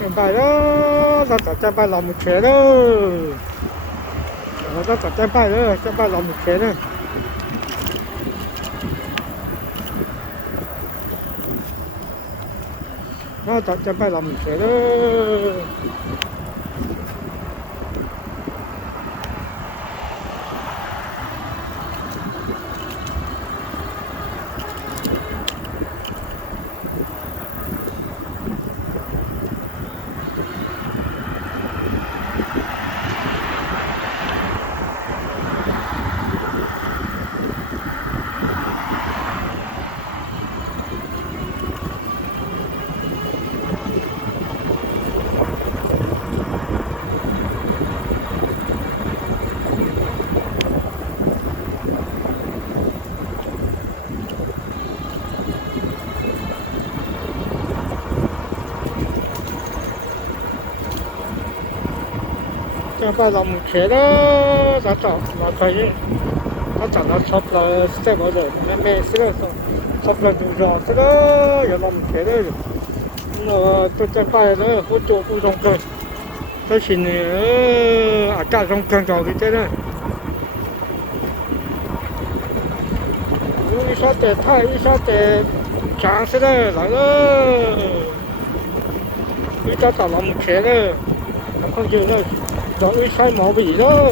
战败了，他打战败老母犬了，他打战败了，战败老母犬了。他打战败老母犬了。战败老母犬了，他找老可以，他找到差不多在我这没事了，差不多就说这个有老母犬了，那都战败了，我做不上去，这是呢，加上更高的这呢，一下子太一下子强势了来了，一下找老母犬了，看见了。找一山毛笔了，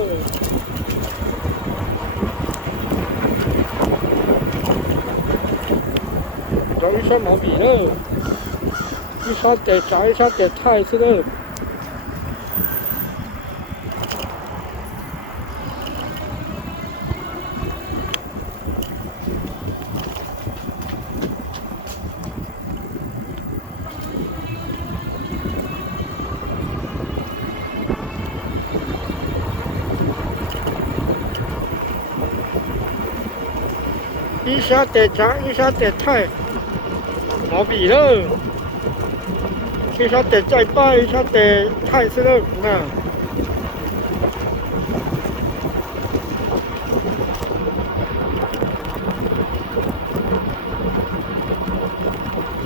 找一山毛笔了，一下得找一下得太是了。一下得长，一下得太，毛笔了，一下得再败，一下得太是了，那。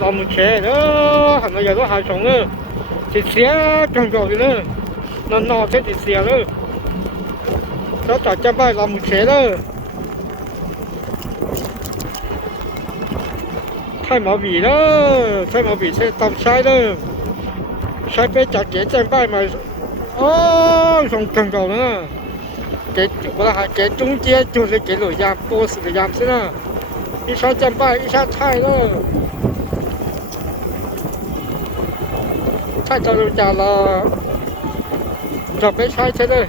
老母犬了，还没有个海虫了，这下更高的了，那这就下了，这打架败老母犬了。太毛笔了，太毛笔是当筛了，筛被打给战败嘛，哦，从更高了，给我还给中间就是给了样boss的样子了，一下战败，一下菜了，菜早就加了，就被菜吃了。